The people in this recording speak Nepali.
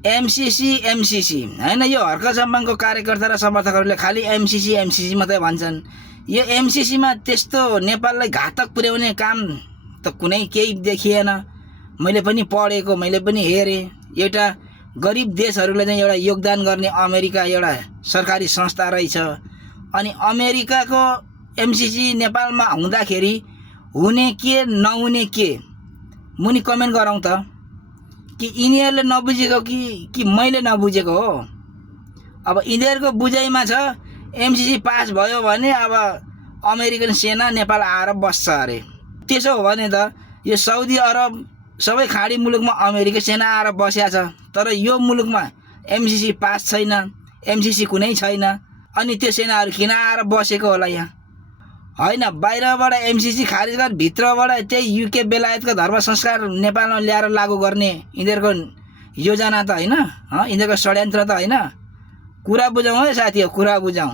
एमसीसी हैन, यो हर्क सम्मानको कार्यकर्ता र समर्थकहरूले खालि एमसीसी मात्रै भन्छन्। यो एमसीसीमा त्यस्तो नेपाललाई घातक पुर्याउने काम त कुनै केही देखिएन। मैले पनि पढेको, मैले पनि हेरेँ। एउटा गरिब देशहरूलाई चाहिँ एउटा योगदान गर्ने अमेरिका एउटा सरकारी संस्था रहेछ। अनि अमेरिकाको एमसीसी नेपालमा हुँदाखेरि हुने के नहुने के मुनि कमेन्ट गरौँ त, कि यिनीहरूले नबुझेको कि मैले नबुझेको हो। अब यिनीहरूको बुझाइमा छ एमसीसी पास भयो भने अब अमेरिकन सेना नेपाल आएर बस्छ अरे। त्यसो हो भने त यो साउदी अरब सबै खाडी मुलुकमा अमेरिकी सेना आएर बस्या छ, तर यो मुलुकमा एमसीसी पास छैन, एमसीसी कुनै छैन। अनि त्यो सेनाहरू किन आएर बसेको होला यहाँ? होइन, बाहिरबाट एमसीसी खारिज गरेर भित्रबाट त्यही युके बेलायतको धर्म संस्कार नेपालमा ल्याएर लागू गर्ने यिनीहरूको योजना त होइन, यिनीहरूको षड्यन्त्र त होइन। कुरा बुझौँ है साथी, कुरा बुझौँ।